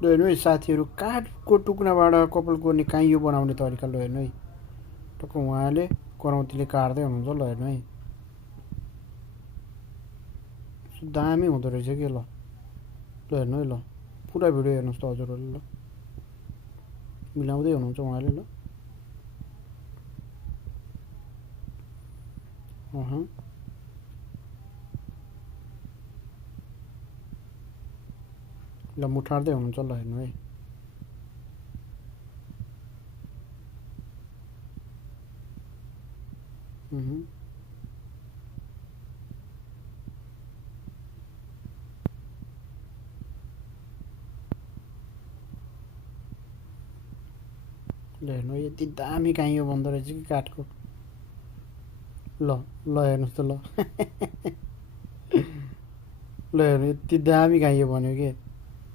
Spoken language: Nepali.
ल हेर्नु है साथीहरू, काठको टुक्राबाट कपाल कोर्ने काइयो बनाउने तरिका ल हेर्नु है। टक्क उहाँले कराउँतीले काट्दै हुनुहुन्छ। ल हेर्नु है, दामी हुँदो रहेछ कि। ल ल हेर्नु है, ल पुरा भिडियो हेर्नुहोस् त हजुरहरूले। ल मिलाउँदै हुनुहुन्छ उहाँले। ल अँ ल मुठार्दै हुनुहुन्छ। ल हेर्नु है, ल हेर्नु है, यति दामी काइयो बन्दो रहेछ कि काठको। ल ल हेर्नुहोस् त। ल ल हेर्नु, यति दामी काइयो बन्यो कि।